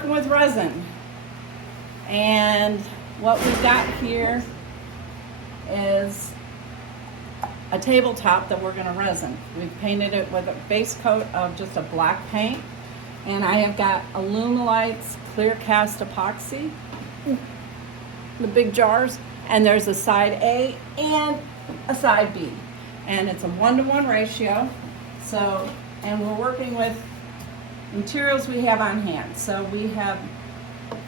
working with resin. And what we've got here is a tabletop that we're gonna resin. We've painted it with a base coat of just a black paint. And I have got Alumilite's Clear Cast epoxy, the big jars. And there's a side A and a side B. And it's a 1-to-1 ratio. So, and we're working with materials we have on hand. So we have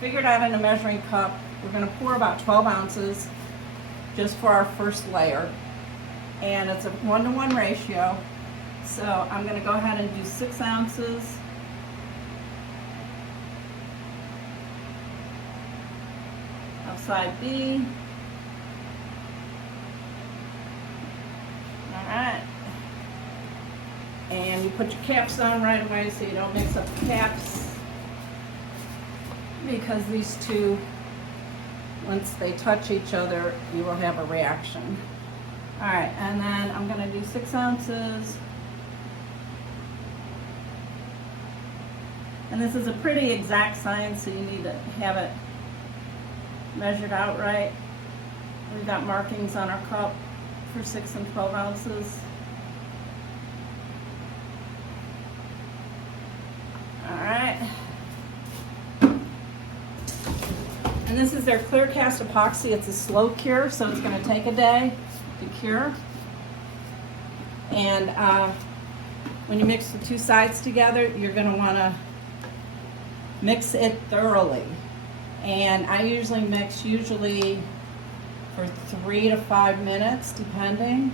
figured out in a measuring cup, we're gonna pour about 12 ounces just for our first layer. And it's a 1-to-1 ratio. So I'm gonna go ahead and do 6 ounces. Of side B. All right. And you put your caps on right away so you don't mix up the caps, because these two, once they touch each other, you will have a reaction. All right, and then I'm gonna do 6 ounces. And this is a pretty exact science, so you need to have it measured out right. We've got markings on our cup for 6 and 12 ounces. All right. And this is their Clear Cast epoxy. It's a slow cure, so it's going to take a day to cure. And when you mix the two sides together, you're going to want to mix it thoroughly. And I usually mix for 3 to 5 minutes, depending.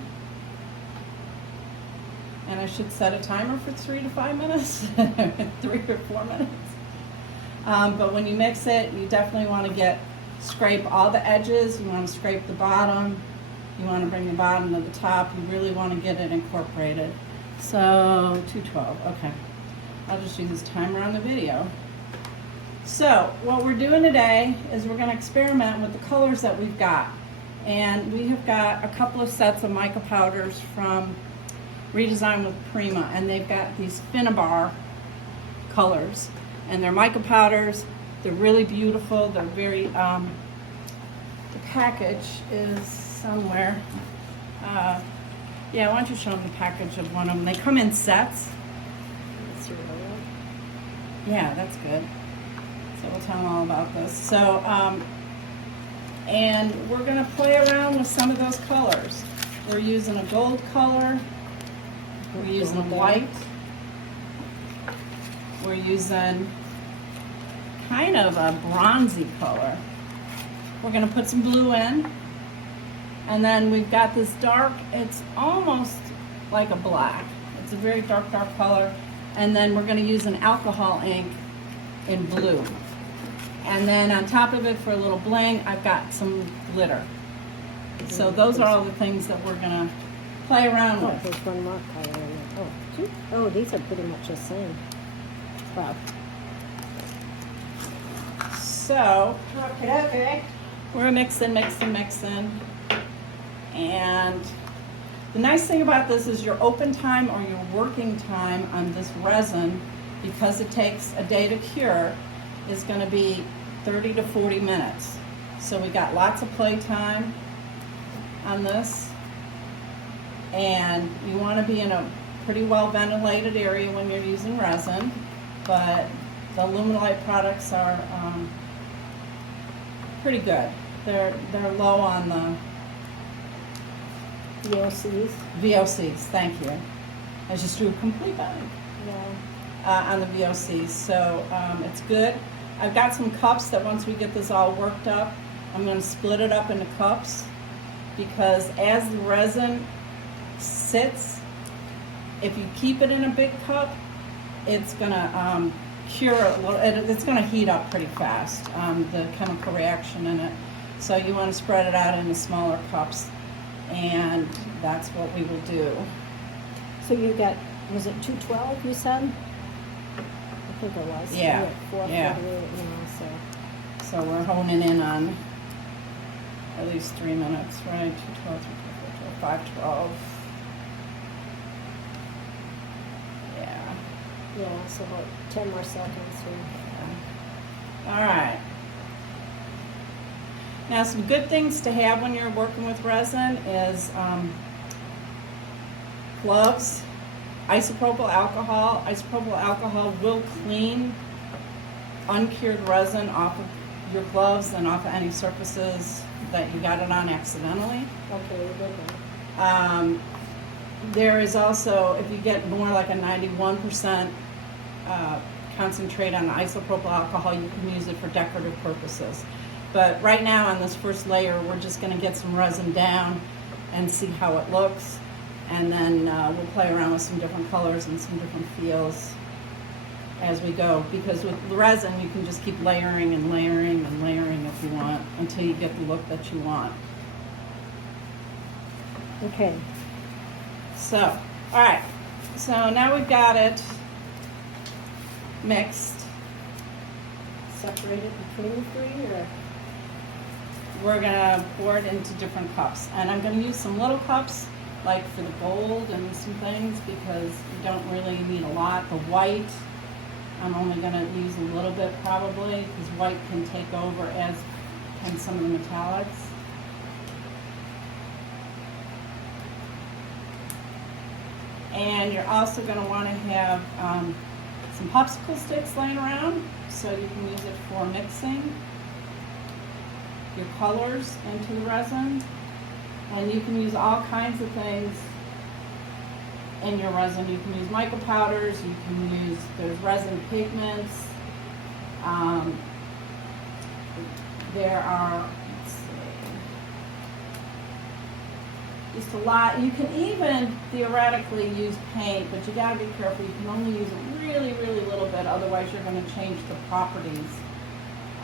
And I should set a timer for 3 to 5 minutes, 3 or 4 minutes. But when you mix it, you definitely want to scrape all the edges. You want to scrape the bottom. You want to bring the bottom to the top. You really want to get it incorporated. So 212, okay. I'll just use this timer on the video. So what we're doing today is we're going to experiment with the colors that we've got. And we have got a couple of sets of mica powders from Redesign with Prima, and they've got these Finnabar colors. And they're mica powders. They're really beautiful. They're very, the package is somewhere. Yeah, why don't you show them the package of one of them. They come in sets. Yeah, that's good. So we'll tell them all about this. So, and we're gonna play around with some of those colors. We're using a gold color. We're using white. We're using kind of a bronzy color. We're gonna put some blue in. And then we've got this dark, it's almost like a black. It's a very dark, dark color. And then we're gonna use an alcohol ink in blue. And then on top of it, for a little bling, I've got some glitter. So those are all the things that we're gonna play around with. There's one more color in there. Oh, two? Oh, these are pretty much the same. Wow. So, Okay. we're mixing. And the nice thing about this is your open time or your working time on this resin, because it takes a day to cure, is going to be 30 to 40 minutes. So we got lots of play time on this. And you want to be in a pretty well ventilated area when you're using resin, but the Alumilite products are pretty good. They're low on the VOCs, thank you. I just drew a complete bag on the VOCs, so it's good. I've got some cups that once we get this all worked up, I'm going to split it up into cups, because as the resin sits, if you keep it in a big cup, it's going to cure a little, it's going to heat up pretty fast, the chemical reaction in it. So you want to spread it out into smaller cups, and that's what we will do. So you got, was it 212 you said? I think it was. Yeah. 448 now, so. So we're honing in on at least 3 minutes, right? 212, 512. Yeah, so about 10 more seconds. All right. Now, some good things to have when you're working with resin is gloves, isopropyl alcohol. Isopropyl alcohol will clean uncured resin off of your gloves and off of any surfaces that you got it on accidentally. Okay, we're good then. There is also, if you get more like a 91% concentrate on isopropyl alcohol, you can use it for decorative purposes. But right now on this first layer, we're just going to get some resin down and see how it looks. And then we'll play around with some different colors and some different feels as we go. Because with resin, you can just keep layering and layering and layering if you want until you get the look that you want. Okay. So, all right. So now we've got it mixed. Separated between the three, or? We're gonna pour it into different cups. And I'm gonna use some little cups, like for the gold and some things, because you don't really need a lot. The white, I'm only gonna use a little bit probably, because white can take over as can some of the metallics. And you're also going to want to have some popsicle sticks laying around, so you can use it for mixing your colors into the resin. And you can use all kinds of things in your resin. You can use mica powders, you can use, there's resin pigments. There are, let's see, just a lot. You can even theoretically use paint, but you gotta be careful. You can only use a really, really little bit, otherwise you're gonna change the properties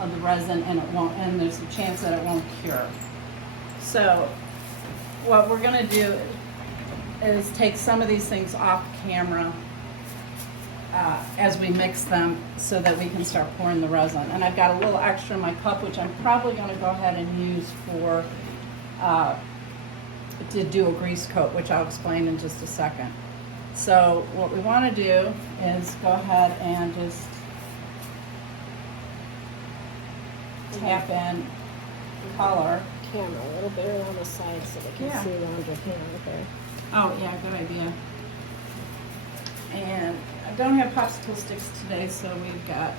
of the resin and it won't, and there's a chance that it won't cure. So what we're gonna do is take some of these things off camera as we mix them so that we can start pouring the resin. And I've got a little extra in my cup, which I'm probably gonna go ahead and use for to do a grease coat, which I'll explain in just a second. So what we want to do is go ahead and just tap in color. Camera a little bit around the side so they can Yeah. see around your hand there. Oh yeah, good idea. And I don't have popsicle sticks today, so we've got,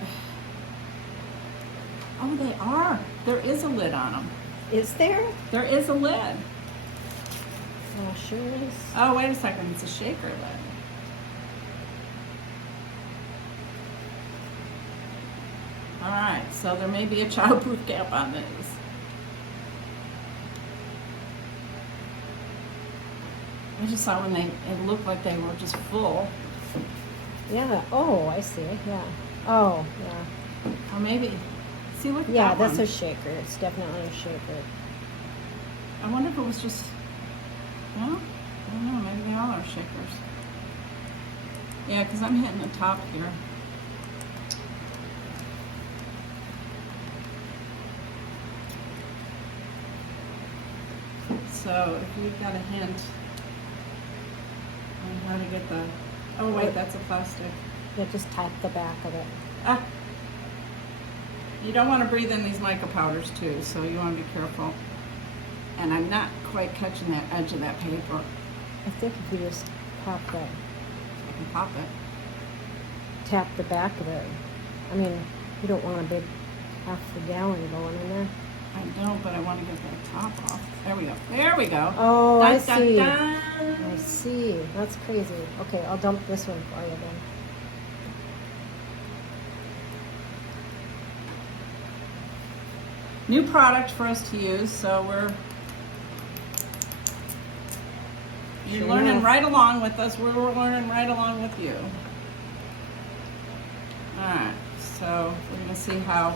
oh they are, there is a lid on them. Is there? There is a lid. Oh, sure is. Oh, wait a second, it's a shaker lid. All right, so there may be a childproof cap on these. I just saw when it looked like they were just full. Yeah. Oh, I see. Yeah. Oh, yeah. Or maybe, see, look at Yeah, that that's one. a shaker. It's definitely a shaker. I wonder if it was just, well, I don't know, maybe they all are shakers. Yeah, because I'm hitting the top here. So if you've got a hint on how to get the, oh wait, that's a plastic. Yeah, just tap the back of it. Ah. You don't want to breathe in these mica powders too, so you want to be careful. And I'm not quite catching that edge of that paper. I think if you just pop that, I can pop it. tap the back of it. I mean, you don't want a big half a gallon going in there. I don't, but I want to get that top off. There we go. There we go. Oh, I Dun, dun, see. dun. I see. That's crazy. Okay, I'll dump this one for you then. New product for us to use, so you're Sure learning enough. right along with us. We're learning right along with you. All right, so we're gonna see how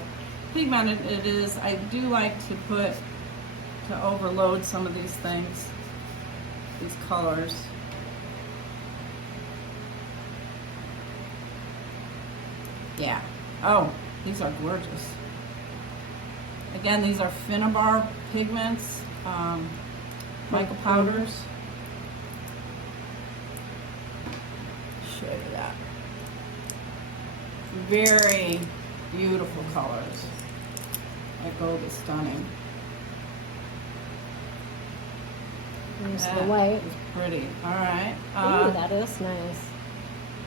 pigmented it is. I do like to overload some of these things, these colors. Yeah. Oh, these are gorgeous. Again, these are Finnabar pigments, mica powders. Show you that. Very Beautiful colors. That gold is stunning. There's Yeah, the white. it's pretty. All right. Ooh, that is nice.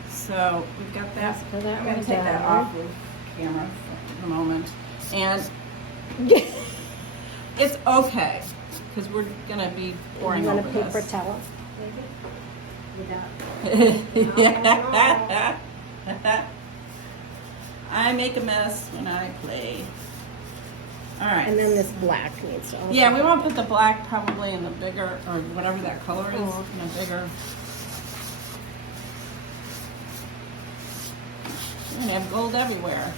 So we've got that. Let's put that I'm going one to take that down. off of camera for the moment. And it's okay because we're going to be pouring You want over a paper this. towel? Yeah. I make a mess when I play. All right. And then this black needs to also. Yeah, we want to put the black probably in the bigger, or whatever that color is, Oh. in a bigger. We're going to have gold everywhere.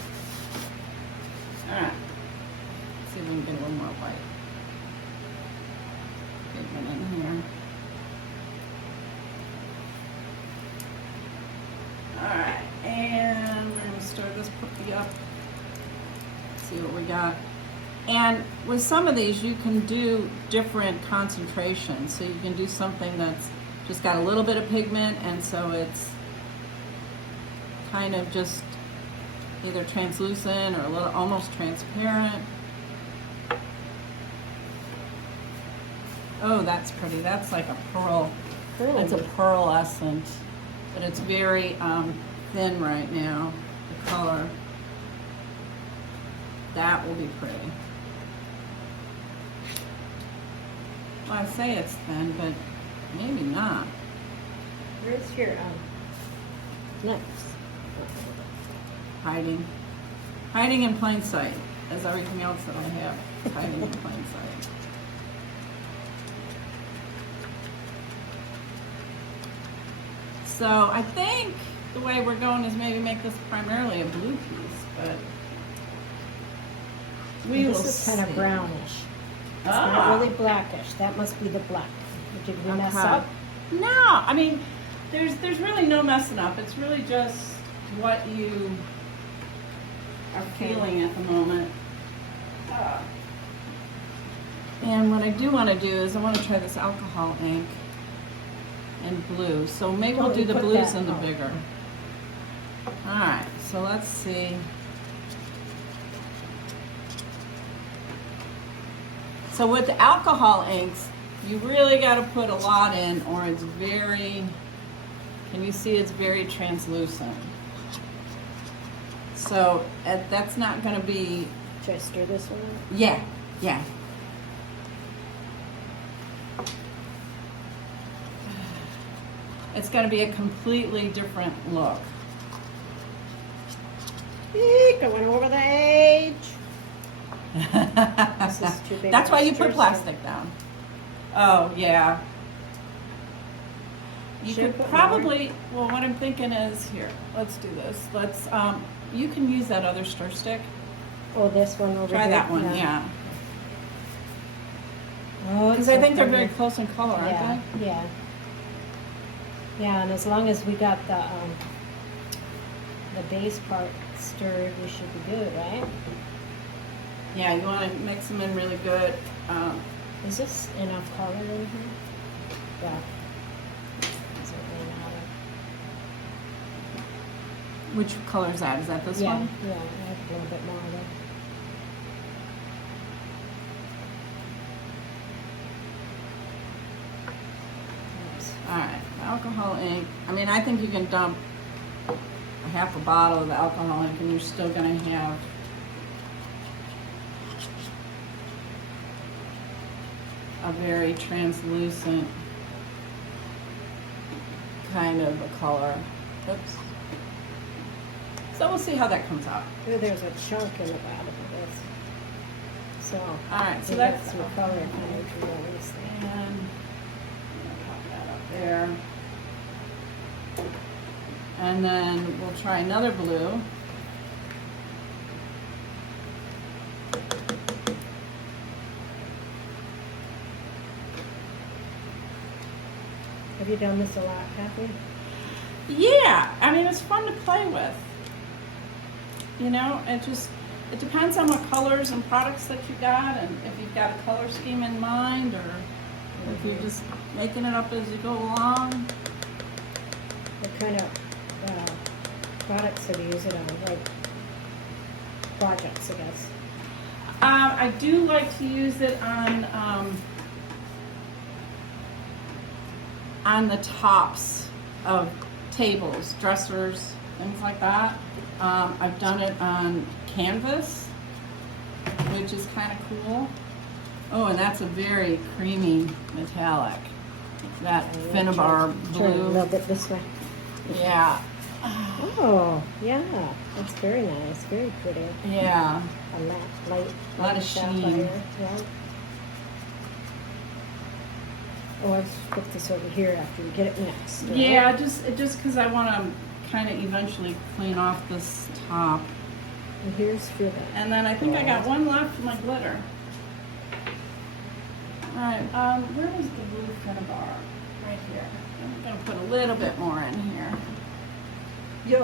All right. Let's see if we can get a little more white pigment in here. All right, and we're going to start this puppy up. See what we got. And with some of these, you can do different concentrations. So you can do something that's just got a little bit of pigment, and so it's kind of just either translucent or a little almost transparent. Oh, that's pretty. That's like a pearl. It's a pearlescent, but it's very thin right now, the color. That will be pretty. Well, I say it's thin, but maybe not. Where's your next? Hiding. Hiding in plain sight, as everything else that I have is hiding in plain sight. So I think the way we're going is maybe make this primarily a blue piece, but we will This is kind of see. brownish. It's Ah. not really blackish. That must be the black. Did we mess Okay. up? No, I mean, there's really no messing up. It's really just what you are feeling at the moment. And what I do want to do is I want to try this alcohol ink in blue. So maybe we'll Oh, do you the put blues that in the on. bigger. All right, so let's see. So with the alcohol inks, you really got to put a lot in, or it's very, can you see it's very translucent. So that's not going to be, Should I stir this one up? yeah. It's going to be a completely different look. Eek, I went over the edge. This is too big That's of why a you stir put plastic down. Oh, yeah. You Should I could put probably, well, what I'm thinking is, here, let's do this. Let's, you can use that other stir stick. Oh, this one over Try here? that one, yeah. Oh, Because it's I so think they're pretty. very close in color, aren't Yeah, they? yeah. Yeah, and as long as we got the base part stirred, we should be good, right? Yeah, you want to mix them in really good. Is this enough color in here? Yeah. Doesn't really matter. Which color is that? Is that this Yeah, one? yeah, I have a little bit more of it. Nice. All right, alcohol ink. I mean, I think you can dump a half a bottle of the alcohol ink and you're still going to have a very translucent kind of a color. Oops. So we'll see how that comes out. Ooh, there's a chunk in the bottom of this. So, All right, so we got that's some color coming through all these things. And I'm gonna pop that up there. And then we'll try another blue. Have you done this a lot, Kathy? Yeah, I mean, it's fun to play with. You know, it depends on what colors and products that you got, and if you've got a color scheme in mind, or if you're just making it up as you go along. What kind of products have you used it on? Like projects, I guess. I do like to use it on the tops of tables, dressers, things like that. I've done it on canvas, which is kind of cool. Oh, and that's a very creamy metallic. That Finnabar Turn a blue. little bit this way. Yeah. Oh, yeah, that's very nice, very pretty. Yeah. A matte light. A lot of sheen. Yeah. Oh, I'll just put this over here after we get it mixed. Right? Yeah, just because I want to kind of eventually clean off this top. And here's for the. And then I think I got one left for my glitter. All right, where was the blue Finnabar? Right here. I'm gonna put a little bit more in here. You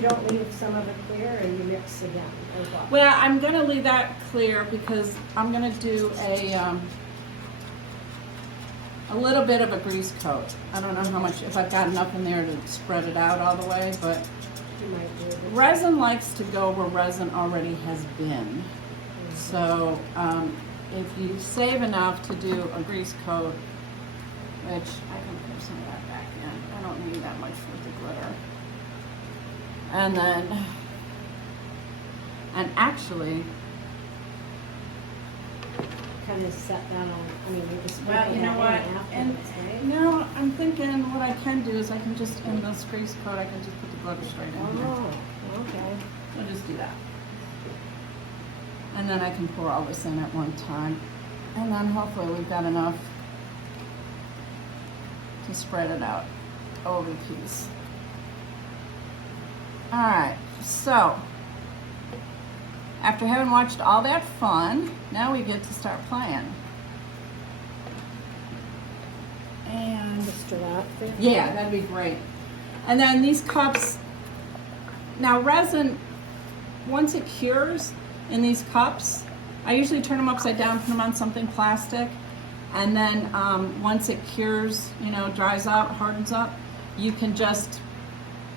don't leave some of it clear, or you mix again, or what? Well, I'm gonna leave that clear because I'm gonna do a little bit of a grease coat. I don't know how much, if I've got enough in there to spread it out all the way, but You might do it. resin likes to go where resin already has been. So if you save enough to do a grease coat, which I can put some of that back in. I don't need that much with the glitter. And then, and actually, Kind of set that on, I mean, you just. well, you know what? And Right? no, I'm thinking what I can do is I can just, in this grease coat, I can just put the glitter straight in here. Oh, okay. I'll just do that. And then I can pour all this in at one time. And then hopefully we've got enough to spread it out over the piece. All right, so after having watched all that fun, now we get to start playing. And Just do that there. yeah, that'd be great. And then these cups, now resin, once it cures in these cups, I usually turn them upside down, put them on something plastic, and then once it cures, you know, dries up, hardens up, you can just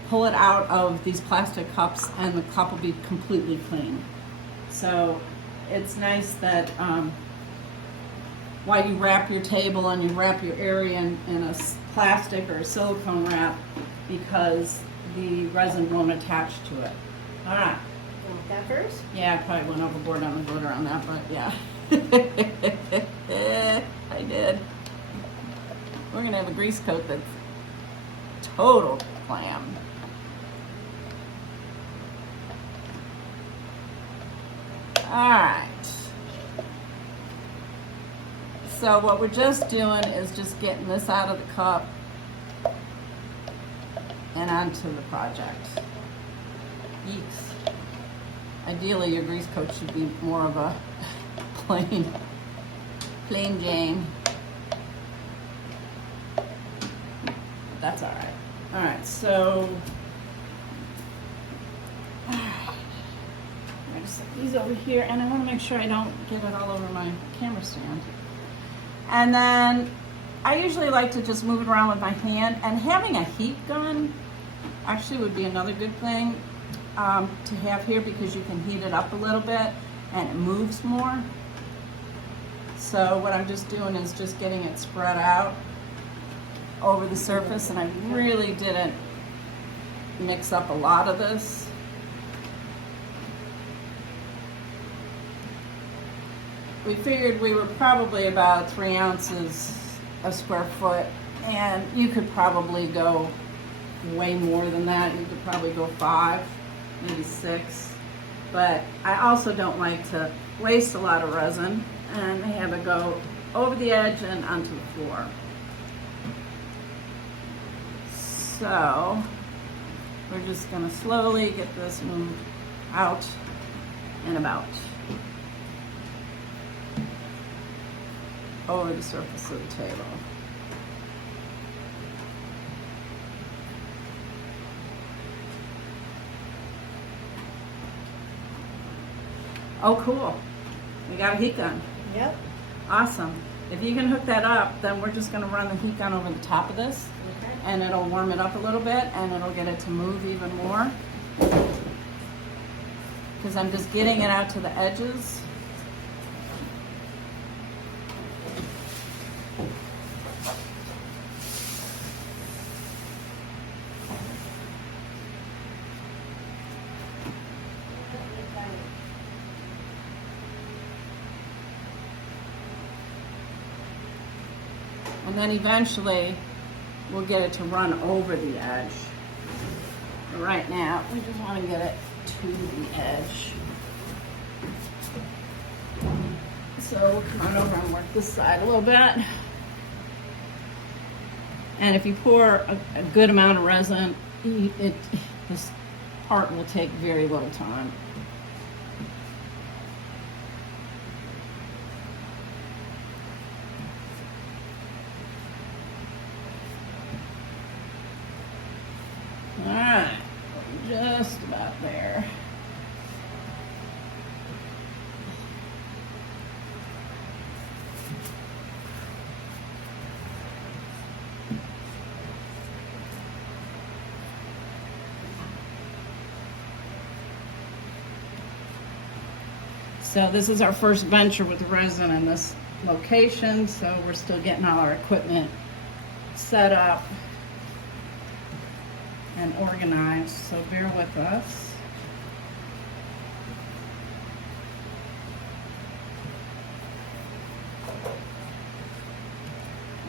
pull it out of these plastic cups and the cup will be completely clean. So it's nice that while you wrap your table and you wrap your area in a plastic or a silicone wrap, because the resin won't attach to it. All right. You want that first? Yeah, I probably went overboard on the glitter on that, but yeah. I did. We're gonna have a grease coat that's total clam. Alright. So what we're just doing is just getting this out of the cup and onto the project. Yeeks. Ideally, your grease coat should be more of a plain Jane. That's all right. All right, so I'm gonna set these over here, and I want to make sure I don't get it all over my camera stand. And then I usually like to just move it around with my hand, and having a heat gun actually would be another good thing to have here, because you can heat it up a little bit and it moves more. So what I'm just doing is just getting it spread out over the surface, and I really didn't mix up a lot of this. We figured we were probably about 3 ounces a square foot, and you could probably go way more than that. You could probably go 5, maybe 6. But I also don't like to waste a lot of resin and have it go over the edge and onto the floor. So we're just gonna slowly get this moved out and about over the surface of the table. Oh, cool. We got a heat gun. Yep. Awesome. If you can hook that up, then we're just gonna run the heat gun over the top of this, Okay. and it'll warm it up a little bit, and it'll get it to move even more. because I'm just getting it out to the edges. And then eventually we'll get it to run over the edge. But right now, we just want to get it to the edge. So we'll come on over and work this side a little bit. And if you pour a good amount of resin, this part will take very little time. Alright, just about there. So this is our first venture with resin in this location, so we're still getting all our equipment set up and organized, so bear with us.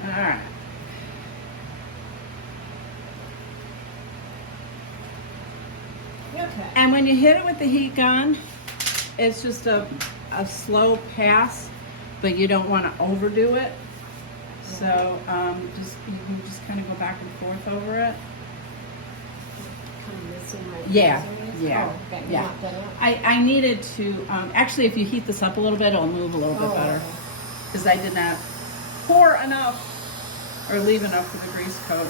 All right. Okay. And when you hit it with the heat gun, it's just a slow pass, but you don't want to overdo it. So you can just kind of go back and forth over it. Yeah, yeah, Oh, okay. yeah. Not done yet. I needed to, actually if you heat this up a little bit, it'll move a little bit better. Okay. Because I did not pour enough or leave enough for the grease coat.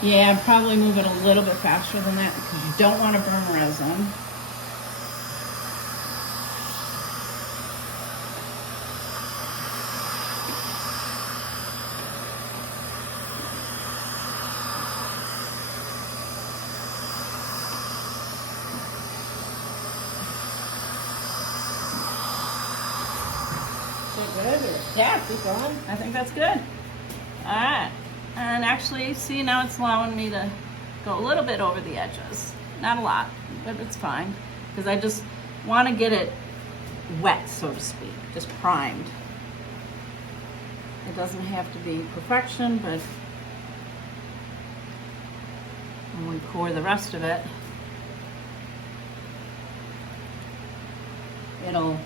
Yeah, probably move it a little bit faster than that because you don't want to burn resin. Good, or Yeah, keep going? I think that's good. All right. And actually, see, now it's allowing me to go a little bit over the edges. Not a lot, but it's fine. Because I just want to get it wet, so to speak, just primed. It doesn't have to be perfection, but when we pour the rest of it, it'll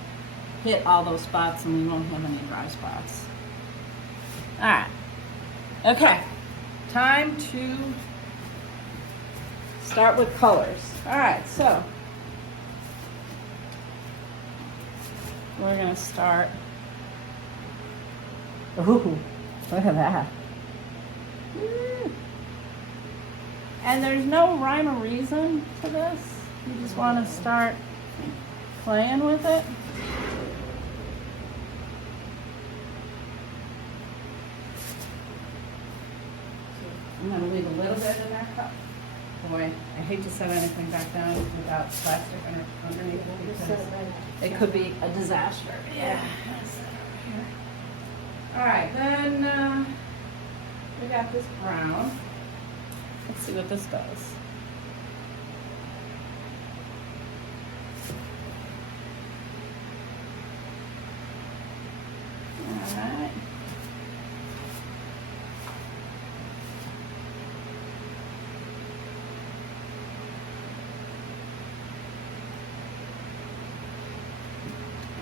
hit all those spots and we won't have any dry spots. All right. Okay, time to start with colors. All right, so we're gonna start. Ooh, look at that. Woo. And there's no rhyme or reason to this. You just want to start playing with it. I'm going to leave a little bit in that cup. Boy, I hate to set anything back down without plastic underneath it because it could be a disaster. Yeah. All right, then we got this brown. Let's see what this does. All right.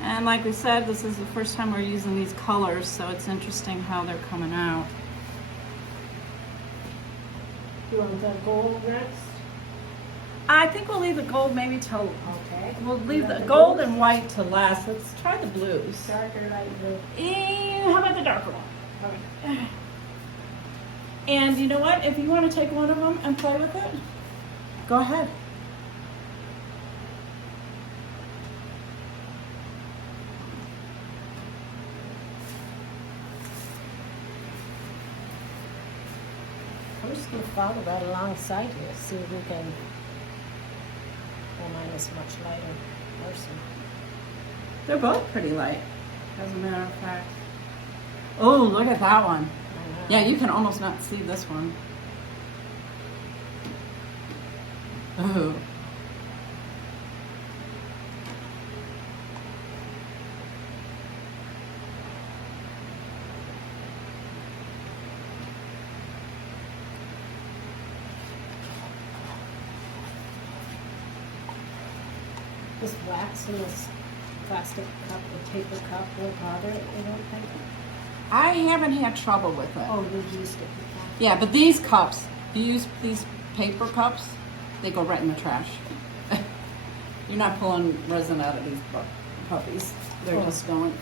And like we said, this is the first time we're using these colors, so it's interesting how they're coming out. You want the gold next? I think we'll leave the gold maybe till, Okay. we'll leave the gold and white to last. Let's try the blues. Darker, light blue. How about the darker one? Okay. And you know what? If you want to take one of them and play with it, go ahead. I'm just gonna follow that alongside here, see if we can. Oh, mine is much lighter. Mercy. They're both pretty light, as a matter of fact. Oh, look at that one. Yeah, you can almost not see this one. Oh. This wax in this plastic cup, the paper cup, will bother it, you don't think? I haven't had trouble with it. Oh, you've used it before. Yeah, but these cups, if you use these paper cups, they go right in the trash. You're not pulling resin out of these puppies. They're just going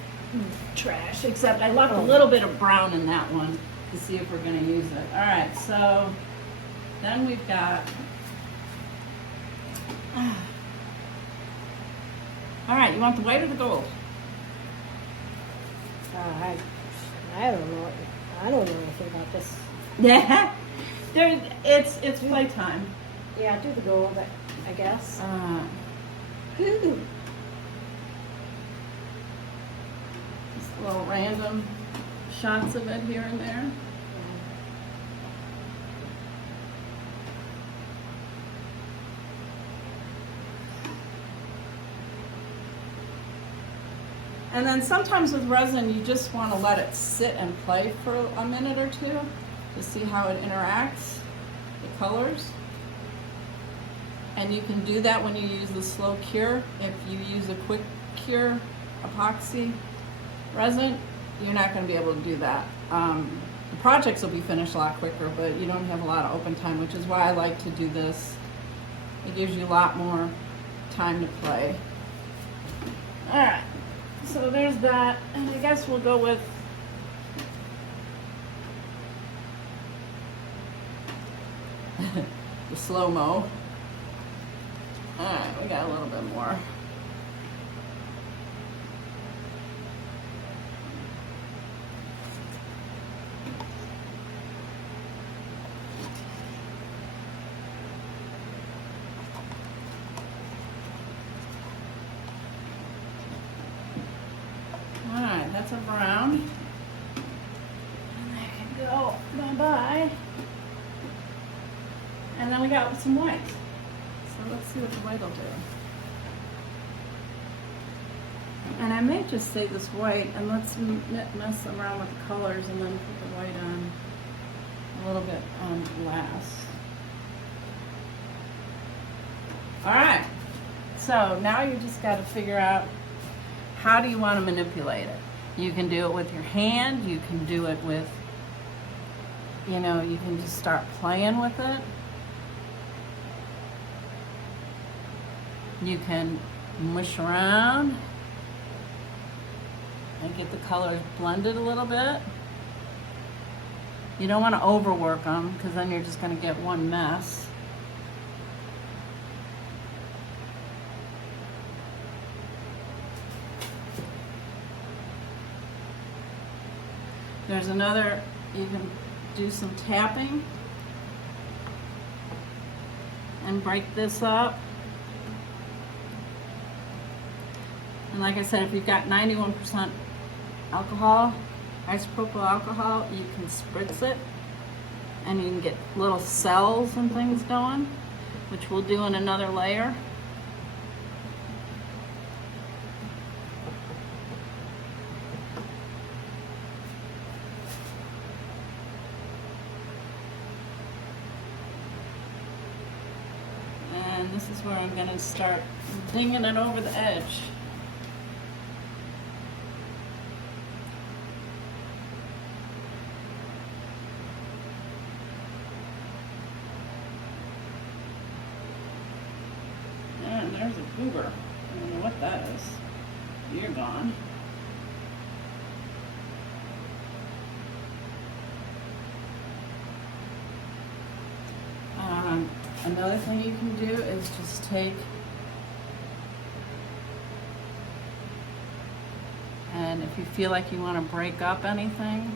trash, except I left a little bit of brown in that one to see if we're gonna use it. All right, so then we've got, all right, you want the white or the gold? I don't know. I don't know anything about this. Yeah, it's playtime. Yeah, do the gold, I guess. Ooh. Just little random shots of it here and there. And then sometimes with resin, you just want to let it sit and play for a minute or two to see how it interacts, the colors. And you can do that when you use the slow cure. If you use a quick cure epoxy resin, you're not going to be able to do that. The projects will be finished a lot quicker, but you don't have a lot of open time, which is why I like to do this. It gives you a lot more time to play. All right. So there's that, and I guess we'll go with the slow-mo. Alright, we got a little bit more. Alright, that's a brown. And there you go. Bye-bye. And then we got some white. So let's see what the white will do. And I may just say this white, and let's mess around with the colors and then put the white on a little bit last. Alright, so now you just got to figure out how do you want to manipulate it. You can do it with your hand, you can do it with, you know, you can just start playing with it. You can mush around and get the colors blended a little bit. You don't want to overwork them because then you're just going to get one mess. There's another, you can do some tapping and break this up. And like I said, if you've got 91% alcohol, isopropyl alcohol, you can spritz it and you can get little cells and things going, which we'll do in another layer. And this is where I'm going to start dinging it over the edge. And there's a goober. I don't know what that is. You're gone. Another thing you can do is just take and if you feel like you want to break up anything,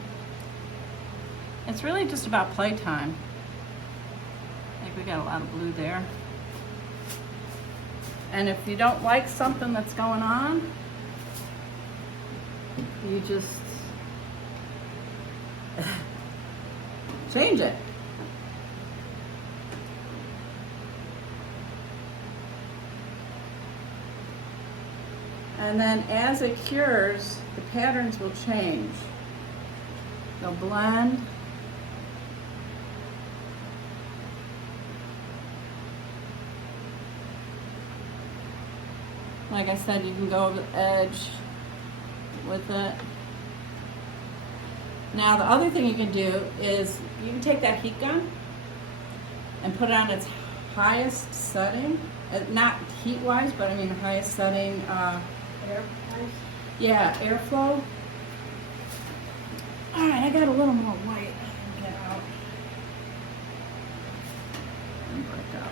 it's really just about playtime. I think we got a lot of blue there. And if you don't like something that's going on, you just change it. And then as it cures, the patterns will change. They'll blend. Like I said, you can go over the edge with it. Now the other thing you can do is you can take that heat gun and put it on its highest setting. Not heat-wise, but I mean highest setting. Air. Yeah, airflow. All right, I got a little more white. Get out and break up.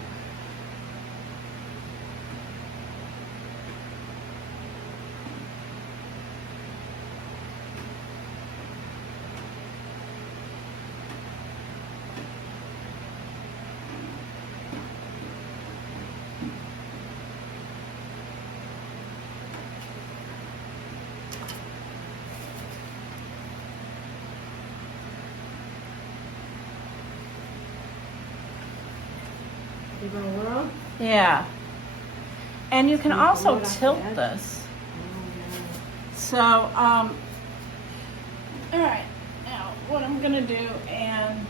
You gonna whirl? Yeah. And you can So you also put it off the tilt edge? this. Oh, So, all right. Now, what I'm gonna do, and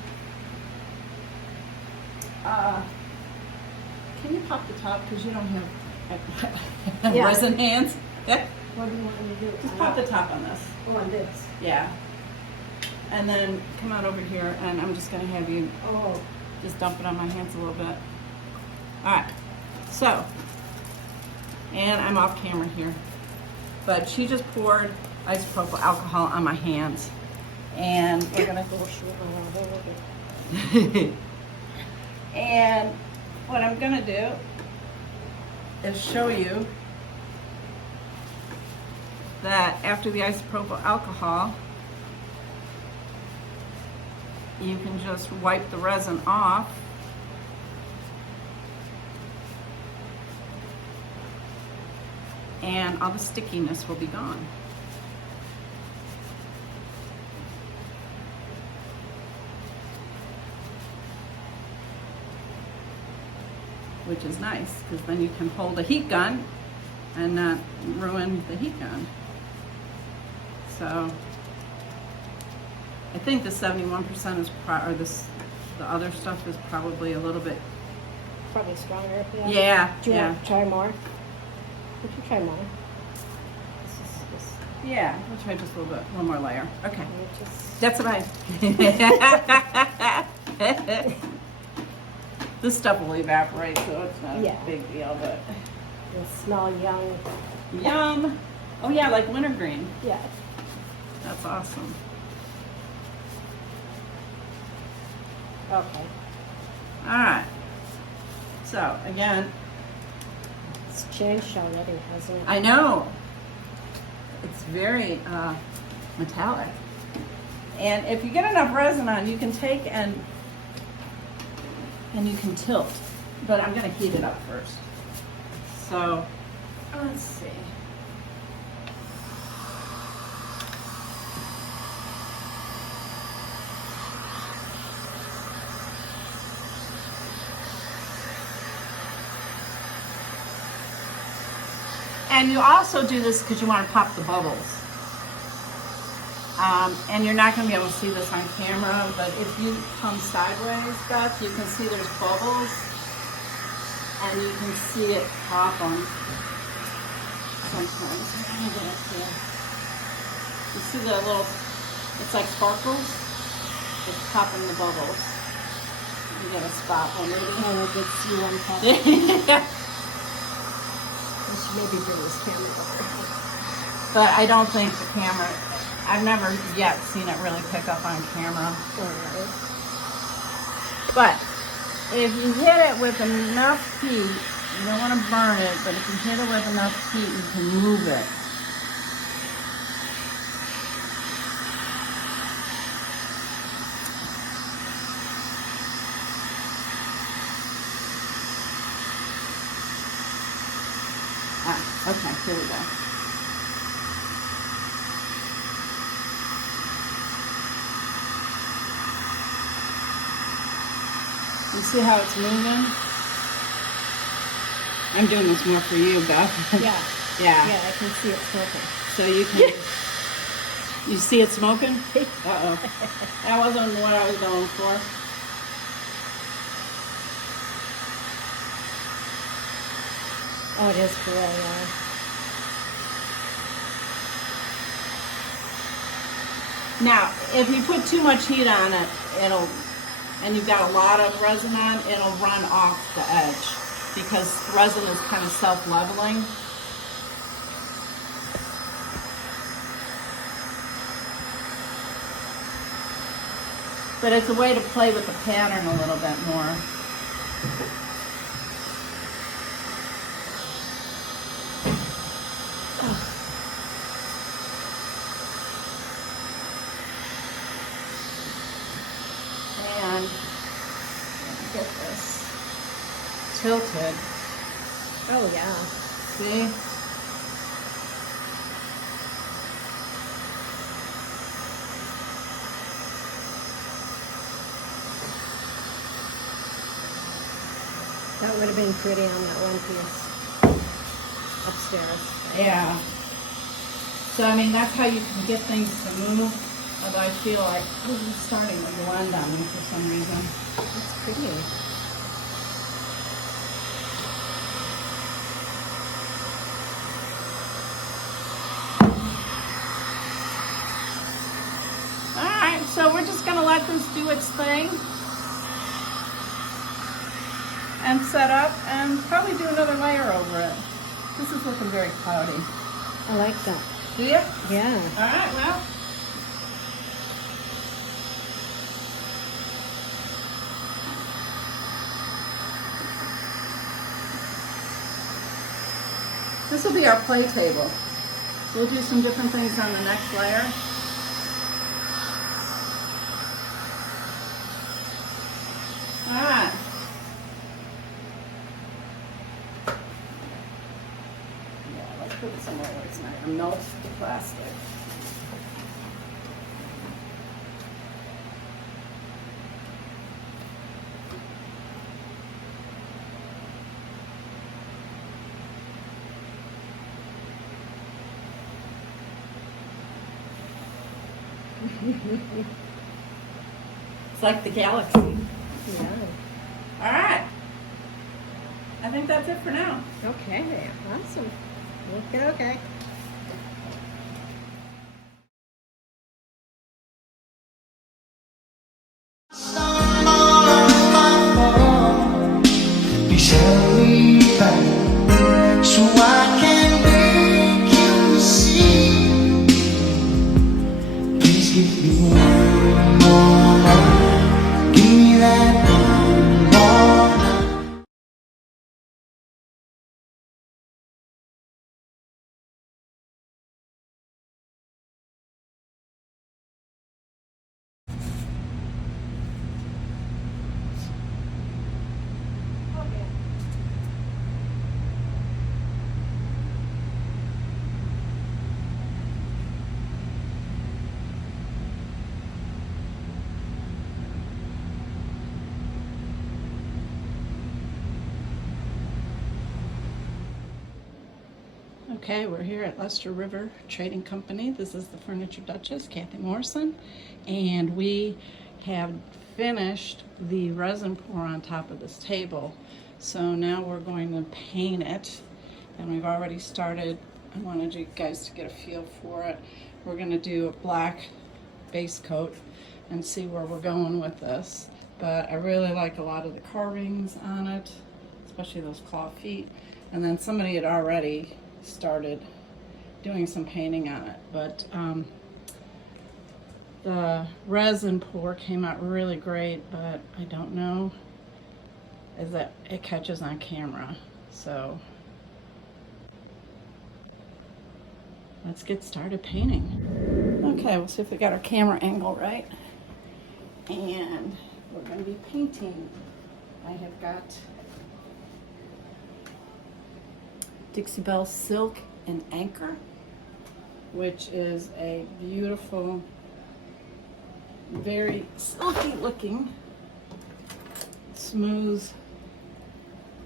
can you pop the top because you don't have Yeah. resin hands? Yeah. What do you want me to do? Just pop the top on this. Oh, on this. Yeah. And then come out over here, and I'm just gonna have you Oh, just dump it on my hands a little bit. All right. So, and I'm off camera here, but she just poured isopropyl alcohol on my hands, and we're gonna oh, shoot. and what I'm gonna do is show you that after the isopropyl alcohol, you can just wipe the resin off. And all the stickiness will be gone. Which is nice, because then you can hold a heat gun and not ruin the heat gun. So I think the 71% is the other stuff is probably a little bit. Probably stronger. Yeah. Do you Yeah. want to try more? Would you try more? This Yeah. We'll try just a one more layer. Okay. just That's what This stuff will evaporate, so it's not Yeah. a big deal. But it'll smell young. yum! Oh yeah, like wintergreen. Yeah. That's awesome. Okay. All right. So again, It's changed already, hasn't it? I know it's very metallic, and if you get enough resin on, you can take and you can tilt. But I'm going to heat it up first. So let's see. And you also do this because you want to pop the bubbles. And you're not going to be able to see this on camera, but if you come sideways, Beth, you can see there's bubbles, and you can see it pop them sometimes. Let me get up here. You see the little, it's like sparkles? It's popping the bubbles. You get a spot one maybe. Oh, I did see one pop. Yeah. We should maybe bring this camera over. But I don't think the camera, I've never yet seen it really pick up on camera. Alright. But if you hit it with enough heat, you don't want to burn it, but if you hit it with enough heat, you can move it. Ah, okay, here we go. You see how it's moving? I'm doing this more for you, Beth. Yeah. Yeah. Yeah, I can see it smoking. So you can, you see it smoking? Uh-oh. That wasn't what I was going for. Oh, it is cool, yeah. Now, if you put too much heat on it, and you've got a lot of resin on, it'll run off the edge because resin is kind of self-leveling. But it's a way to play with the pattern a little bit more. And get this tilted. Oh, yeah. See? That would have been pretty on that one piece upstairs. Yeah. So, I mean, that's how you can get things to move. Although I feel like this is starting to blend on me for some reason. That's pretty. Alright, so we're just going to let this do its thing. And set up and probably do another layer over it. This is looking very cloudy. I like that. Do you? Yeah. Alright, well. This will be our play table. We'll do some different things on the next layer. Alright. Yeah, let's put it somewhere where it's not going to melt the plastic. It's like the galaxy. Yeah. All right. I think that's it for now. Okay. Awesome. Okay. Please help me back so I can make you see. Please give me one more night. Give me that one more night. Okay, we're here at Leicester River Trading Company. This is the Furniture Duchess, Kathy Morrison, and we have finished the resin pour on top of this table. So now we're going to paint it, and we've already started. I wanted you guys to get a feel for it. We're going to do a black base coat and see where we're going with this. But I really like a lot of the carvings on it, especially those claw feet. And then somebody had already started doing some painting on it, but the resin pour came out really great, but I don't know is that it catches on camera. So let's get started painting. Okay, we'll see if we got our camera angle right, and we're going to be painting. I have got Dixie Belle Silk and Anchor, which is a beautiful, very silky looking, smooth,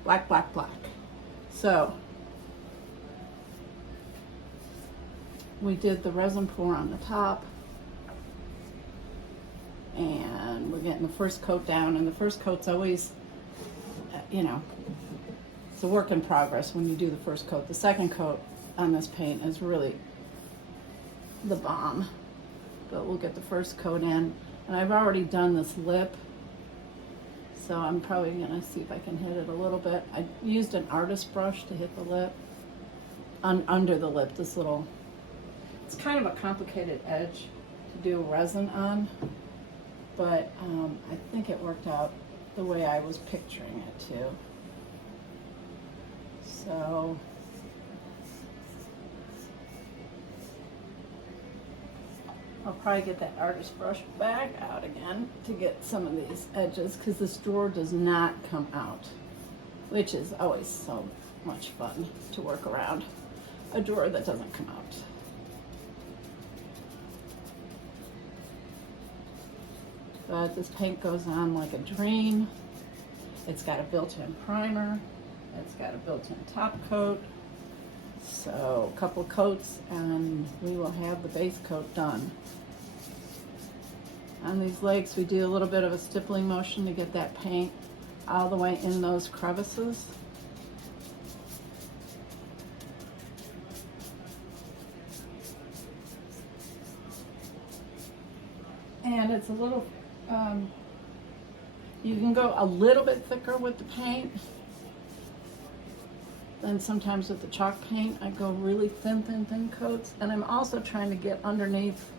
black. So we did the resin pour on the top, and we're getting the first coat down, and the first coat's always, it's a work in progress when you do the first coat. The second coat on this paint is really the bomb, but we'll get the first coat in. And I've already done this lip, so I'm probably gonna see if I can hit it a little bit. I used an artist brush to hit the lip, under the lip, this little, it's kind of a complicated edge to do resin on, but I think it worked out the way I was picturing it too. So I'll probably get that artist brush back out again to get some of these edges, because this drawer does not come out, which is always so much fun to work around, a drawer that doesn't come out. But this paint goes on like a dream. It's got a built-in primer. It's got a built-in top coat. So a couple coats and we will have the base coat done. On these legs, we do a little bit of a stippling motion to get that paint all the way in those crevices. And it's a little, you can go a little bit thicker with the paint. Then sometimes with the chalk paint, I go really thin coats. And I'm also trying to get underneath